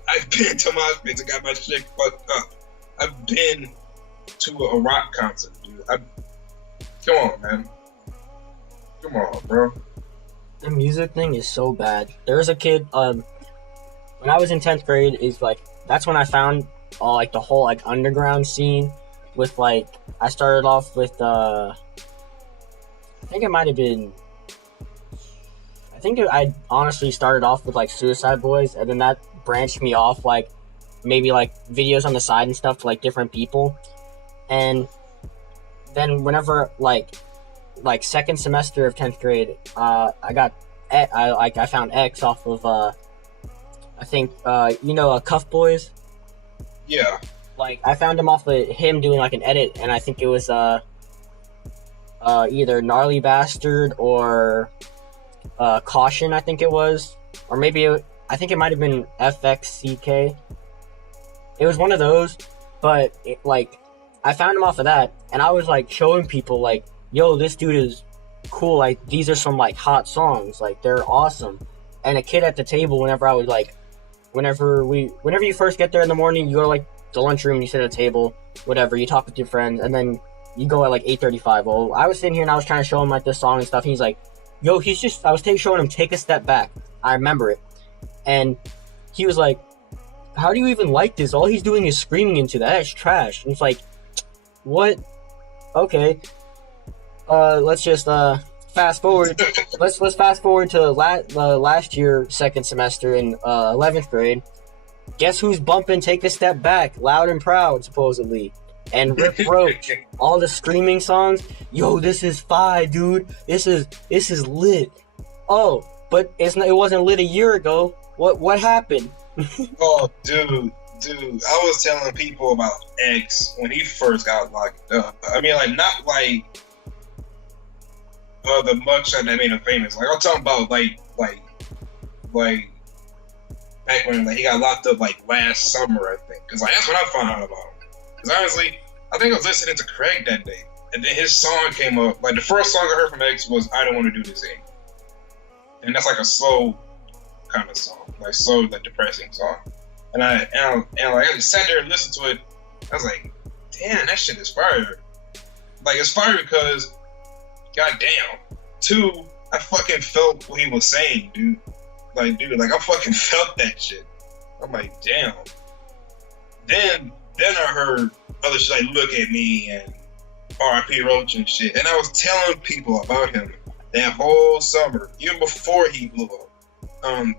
I've been to mosh pits and got my shit fucked up. I've been to a rock concert, dude. Come on, man. Come on, bro. The music thing is so bad. There was a kid, when I was in 10th grade, is like, that's when I found like the whole like underground scene with like, I started off with, I think I honestly started off with like Suicide Boys, and then that branched me off like maybe like videos on the side and stuff to like different people. And then whenever like second semester of 10th grade, I found X off of I think Cuff Boys. Yeah. Like I found him off of him doing like an edit, and I think it was either Gnarly Bastard or Caution, I think it was, or maybe I think it might have been FXCK. It was one of those, but like I found him off of that, and I was like showing people like, yo, this dude is cool. Like these are some like hot songs, like they're awesome. And a kid at the table, whenever you first get there in the morning, you go to like the lunchroom, you sit at a table, whatever, you talk with your friends, and then you go at like 8:35. Well, I was sitting here and I was trying to show him like this song and stuff. He's like, yo, I was showing him Take a Step Back. I remember it. And he was like, how do you even like this? All he's doing is screaming into that. That's trash. And it's like, what? Okay. Let's just fast forward. let's fast forward to last year, second semester in 11th grade. Guess who's bumping Take a Step Back, Loud and Proud, supposedly. And Rip Roach, all the screaming songs. Yo, this is fire, dude. This is lit. Oh, but it wasn't lit a year ago. What happened? Oh, dude, I was telling people about X when he first got locked up. I mean, like, not like the mugshot that made him famous. Like, I'm talking about like back when like he got locked up like last summer, I think. Because like that's when I found out about him. Because honestly, I think I was listening to Craig that day, and then his song came up. Like the first song I heard from X was "I Don't Want to Do This Anymore," and that's like a slow kind of song, like slow, like depressing song. And like I just sat there and listened to it. I was like, damn, that shit is fire. Like it's fire because, goddamn. 2, I fucking felt what he was saying, dude. Like, I fucking felt that shit. I'm like, damn. Then I heard other shit like "Look at Me" and R.I.P. Roach and shit. And I was telling people about him that whole summer, even before he blew up. And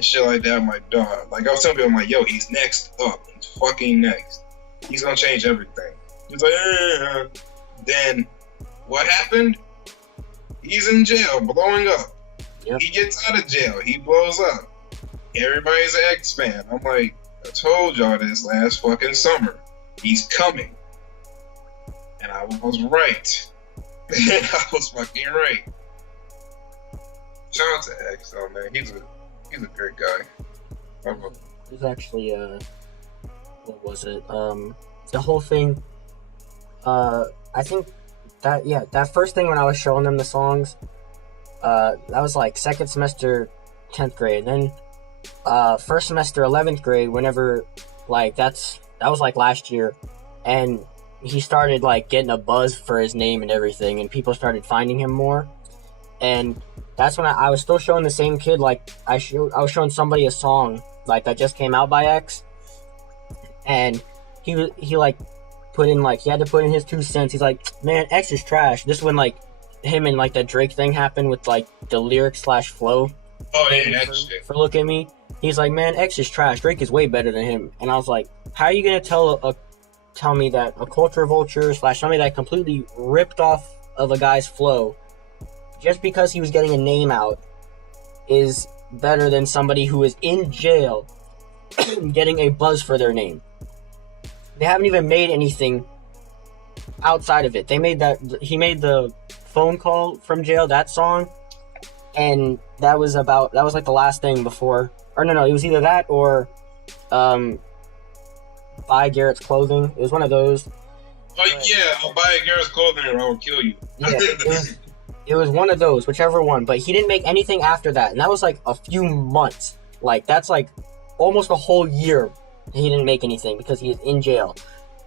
shit like that. I'm like, dog. Like, I was telling people, I'm like, yo, he's next up. He's fucking next. He's gonna change everything. He's like, Then, what happened? He's in jail, blowing up. Yep. He gets out of jail. He blows up. Everybody's an X fan. I'm like, I told y'all this last fucking summer. He's coming. And I was right. I was fucking right. Shout out to X, though, man. He's a great guy. It was actually, what was it? The whole thing, I think that first thing when I was showing them the songs, that was like second semester 10th grade. Then first semester 11th grade, whenever like that was like last year, and he started like getting a buzz for his name and everything, and people started finding him more. And that's when I was still showing the same kid, like I was showing somebody a song like that just came out by X, and he like he had to put in his 2 cents. He's like, man, X is trash. This is when like him and like that Drake thing happened with like the lyric/flow. Oh yeah, that shit. For Look at Me, he's like, man, X is trash. Drake is way better than him. And I was like, how are you gonna tell me that a culture vulture / somebody that completely ripped off of a guy's flow just because he was getting a name out is better than somebody who is in jail getting a buzz for their name? They haven't even made anything outside of it. He made the phone call from jail, that song, and that was like the last thing before, or no, it was either that or Buy Garrett's Clothing. It was one of those. Oh yeah, I'll buy Garrett's Clothing or I will kill you. Yeah, it was one of those, whichever one. But he didn't make anything after that, and that was like a few months. Like that's like almost a whole year he didn't make anything because he was in jail.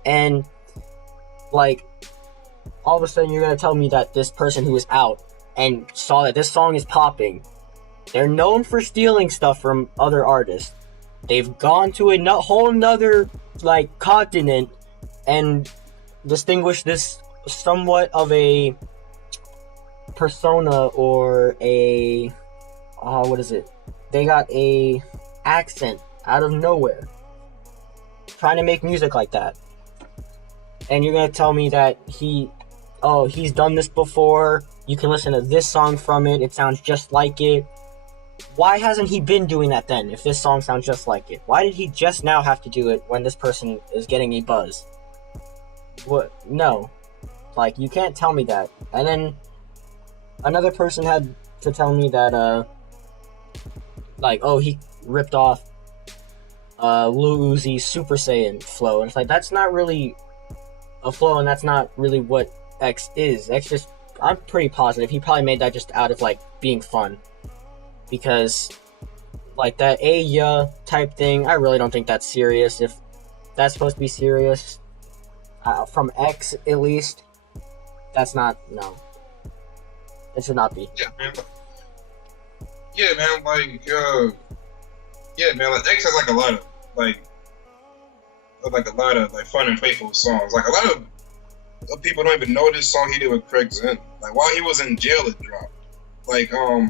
And like all of a sudden you're gonna tell me that this person who is out and saw that this song is popping, they're known for stealing stuff from other artists. They've gone to a whole nother like continent and distinguished this somewhat of a persona or a what is it? They got a accent out of nowhere. trying to make music like that. And you're gonna tell me that he's done this before. You can listen to this song from it. It sounds just like it. Why hasn't he been doing that then, if this song sounds just like it? Why did he just now have to do it when this person is getting a buzz? What? No. Like, you can't tell me that. And then another person had to tell me that, he ripped off Lil Uzi's Super Saiyan flow. And it's like, that's not really a flow, and that's not really what X is. X just, I'm pretty positive he probably made that just out of, like, being fun. Because, like, that yeah type thing, I really don't think that's serious. If that's supposed to be serious, from X at least, that's not, no. It should not be. Yeah, man. Yeah, man, like, X has, like, a lot of, fun and playful songs. Like, a lot of people don't even know this song he did with Craig Zinn. Like, while he was in jail, it dropped. Like, a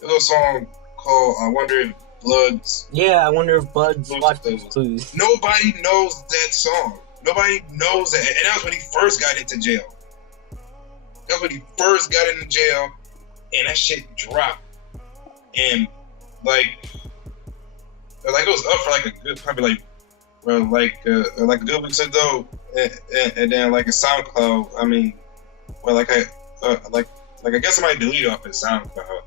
little song called I Wonder If Bloods. Yeah, I Wonder If Bloods Watches Clues. Nobody knows that song. Nobody knows that. And that was when he first got into jail. That's when he first got into jail, and that shit dropped. And, like it was up for, like, a good, probably, like a good week ago, and then, like, a SoundCloud, I mean, well, I guess somebody deleted off his SoundCloud.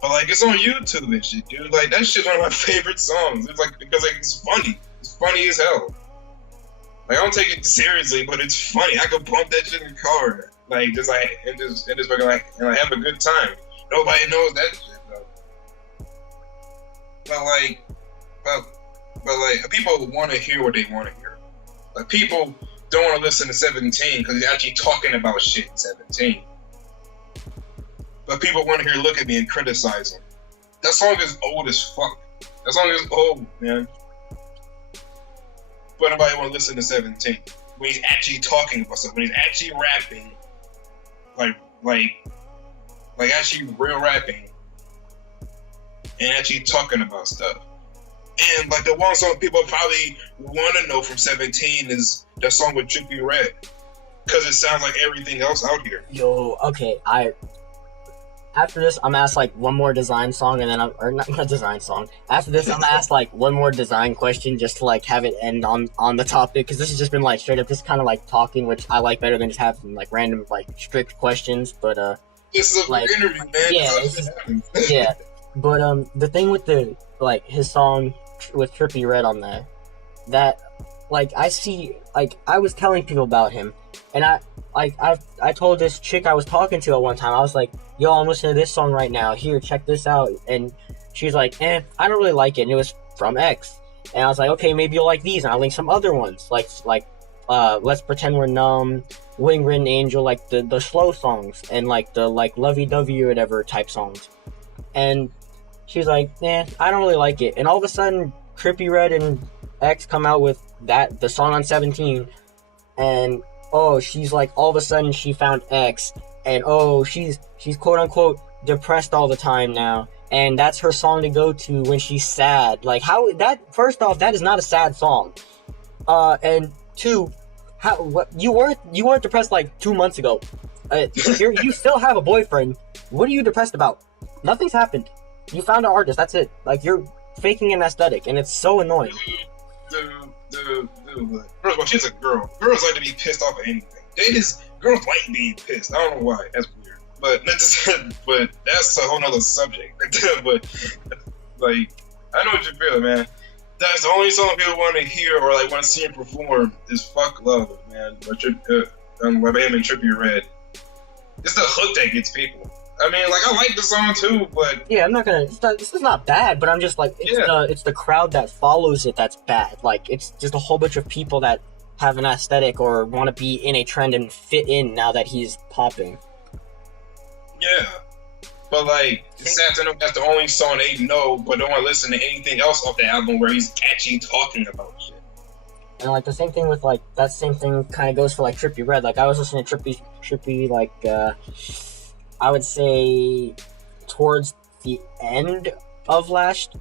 But, like, it's on YouTube and shit, dude. Like, that shit's one of my favorite songs. It's like, because, like, it's funny. It's funny as hell. Like, I don't take it seriously, but it's funny. I could bump that shit in the car. Like, just, like, and just fucking, like, and, like, have a good time. Nobody knows that shit, though. But, like, people want to hear what they want to hear. Like, people don't want to listen to 17 because he's actually talking about shit in 17. But people want to hear Look at Me and criticize him. That song is old as fuck. That song is old, man. But nobody want to listen to 17. When he's actually talking about stuff. When he's actually rapping. Like actually real rapping. And actually talking about stuff. And, like, the one song people probably want to know from 17 is that song with Trippie Redd. Because it sounds like everything else out here. Yo, okay, after this, I'm gonna ask, like, one more design song, and then or not a design song. After this, I'm gonna ask, like, one more design question just to, like, have it end on the topic, because this has just been, like, straight up just kind of, like, talking, which I like better than just having, like, random, like, strict questions, but, this is a like, interview, man. Yeah, but, the thing with the, like, his song with Trippie Redd on there, that, like, I see, like, I was telling people about him, and I told this chick I was talking to at one time, I was like, yo, I'm listening to this song right now, here, check this out, and she's like, I don't really like it, and it was from X, and I was like, okay, maybe you'll like these, and I'll link some other ones, like, Let's Pretend We're Numb, Wing Ridden Angel, like, the slow songs, and, like, the, like, lovey-dovey or whatever type songs, and she's like, I don't really like it, and all of a sudden, Trippie Redd and X come out with the song on 17, and she's like, all of a sudden she found X, and she's quote unquote depressed all the time now, and that's her song to go to when she's sad. Like, how that, first off, that is not a sad song. And two, what you weren't depressed like 2 months ago. You still have a boyfriend. What are you depressed about? Nothing's happened. You found an artist, that's it. Like, you're faking an aesthetic, and it's so annoying. First of all, she's a girl. Girls like to be pissed off at anything. Girls like being pissed. I don't know why. That's weird. But that's a whole nother subject. But, like, I know what you're feeling, man. That's the only song people want to hear or, like, want to see him perform is Fuck Love, man. By him and Trippie Redd. It's the hook that gets people. I mean, like, I like the song too, but yeah, I'm not gonna. This is not bad, but I'm just like, it's the crowd that follows it that's bad. Like, it's just a whole bunch of people that have an aesthetic or want to be in a trend and fit in now that he's popping. Yeah, but, like, it's sad to know that's the only song they know, but don't want to listen to anything else off the album where he's actually talking about shit. And, like, the same thing with, like, that same thing kind of goes for, like, Trippie Redd. Like, I was listening to Trippie, like, I would say towards the end of last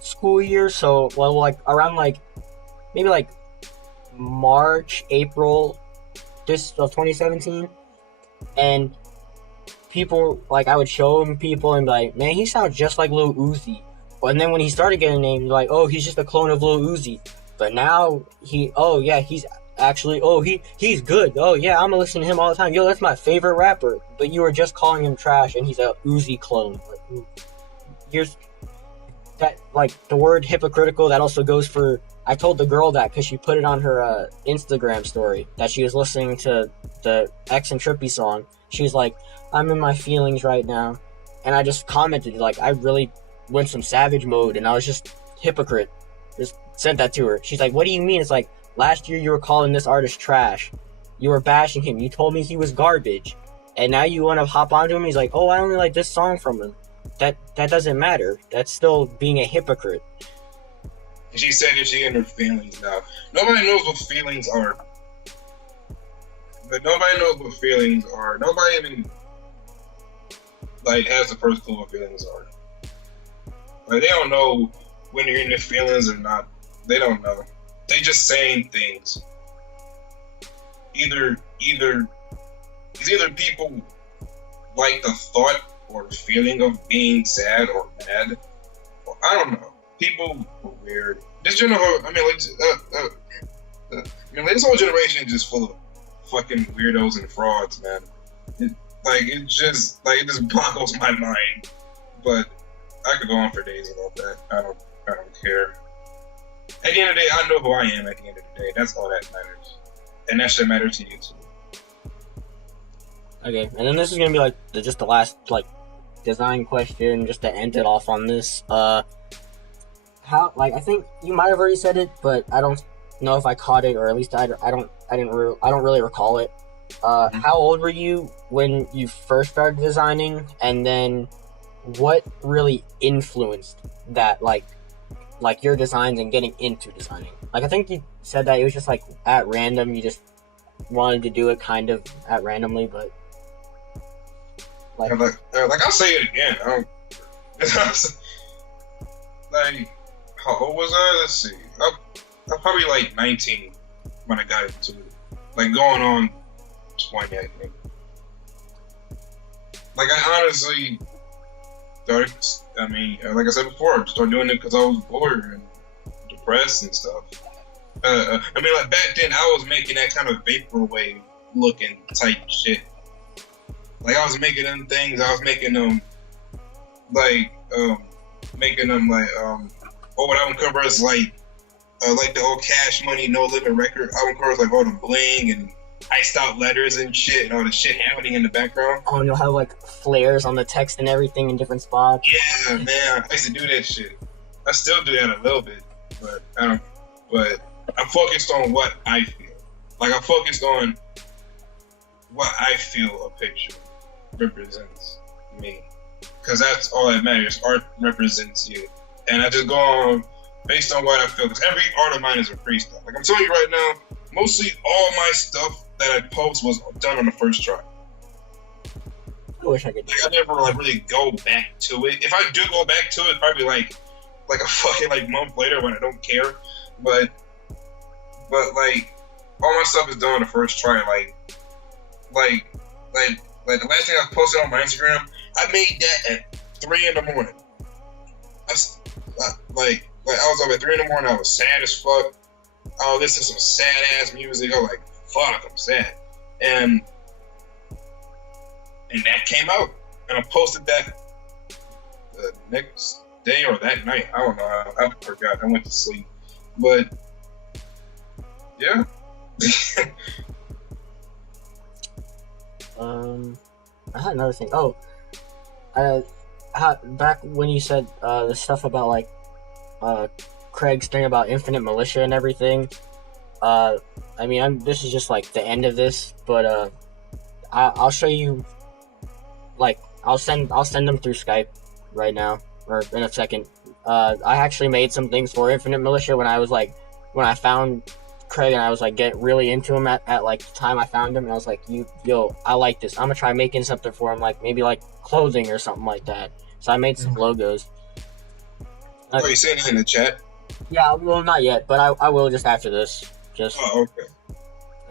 school year, so, well, like, around, like, maybe like March, April this of 2017, and people like I would show him people and be like, man, he sounds just like Lil Uzi. And then when he started getting named, like, oh, he's just a clone of Lil Uzi. But now he's actually, he's good. Oh yeah, I'm gonna listen to him all the time. Yo, that's my favorite rapper. But you were just calling him trash, and he's a Uzi clone. Like, here's that, like, the word hypocritical. That also goes for. I told the girl that because she put it on her Instagram story that she was listening to the X and Trippy song. She was like, I'm in my feelings right now. And I just commented, like, I really went some savage mode, and I was just hypocrite. Just sent that to her. She's like, what do you mean? It's like, last year you were calling this artist trash. You were bashing him. You told me he was garbage. And now you want to hop onto him? He's like, oh, I only like this song from him. That doesn't matter. That's still being a hypocrite. She said that she in her feelings now. Nobody knows what feelings are. But nobody knows what feelings are. Nobody even like has the first clue what feelings are. Like, they don't know when you're in their feelings or not. They don't know. They just saying things. Either people like the thought or the feeling of being sad or mad. Or, I don't know. People are weird. This generation, this whole generation is just full of fucking weirdos and frauds, man. It just boggles my mind. But I could go on for days about that. I don't care. At the end of the day, I know who I am at the end of the day. That's all that matters. And that should matter to you too. Okay, and then this is gonna be like just the last like design question, just to end it off on this. How, like, I think you might have already said it, but I don't know if I caught it, or at least I don't really recall it. How old were you when you first started designing, and then what really influenced that, like your designs and getting into designing? Like, I think you said that it was just like at random, you just wanted to do it kind of at randomly, but like I'll say it again. Like, how old was I? Let's see. I'm probably like 19 when I got into it. Like, going on 20, I think. Like, I honestly started, like I said before, I started doing it because I was bored and depressed and stuff. Like, back then, I was making that kind of vaporwave looking type shit. Like, I was making them things, I was making them, what album covers, like the old Cash Money No Limit record album covers, like all the bling and iced out letters and shit, and all the shit happening in the background. Oh, and you'll have like flares on the text and everything in different spots. Yeah, man, I used to do that shit. I still do that a little bit, but I'm focused on what I feel. Like, I'm focused on what I feel a picture represents me, because that's all that matters. Art represents you. And I just go on based on what I feel. Because every art of mine is a freestyle. Like, I'm telling you right now, mostly all my stuff that I post was done on the first try. I wish I could do that. I never really go back to it. If I do go back to it, probably like a fucking month later when I don't care. But like, all my stuff is done on the first try. Like the last thing I posted on my Instagram, I made that at 3 in the morning. I was up at 3 in the morning. I was sad as fuck. I was listening to some sad ass music. I was like, fuck, I'm sad. And that came out. And I posted that the next day or that night. I don't know. I forgot. I went to sleep. But yeah. I had another thing. Back when you said the stuff about like Craig's thing about Infinite Militia and everything. This is just like the end of this, but I'll show you. Like, I'll send them through Skype right now or in a second. I actually made some things for Infinite Militia when I found Craig, and I was like getting really into him at like the time I found him, and I was like, I like this. I'm gonna try making something for him, like maybe like clothing or something like that. So I made some logos. You saying it in the chat? Yeah, well, not yet, but I will just after this. Just Oh, okay.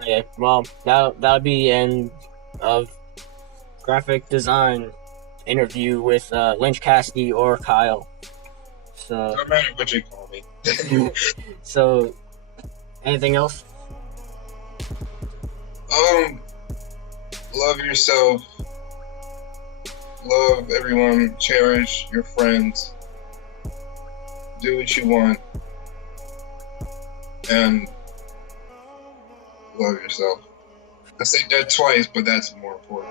okay. Well, that'll be the end of graphic design interview with Lynch Cassidy or Kyle. So, No matter what you call me. so anything else? um, love yourself. Love everyone. Cherish your friends. Do what you want. And love yourself. I say that twice, but that's more important.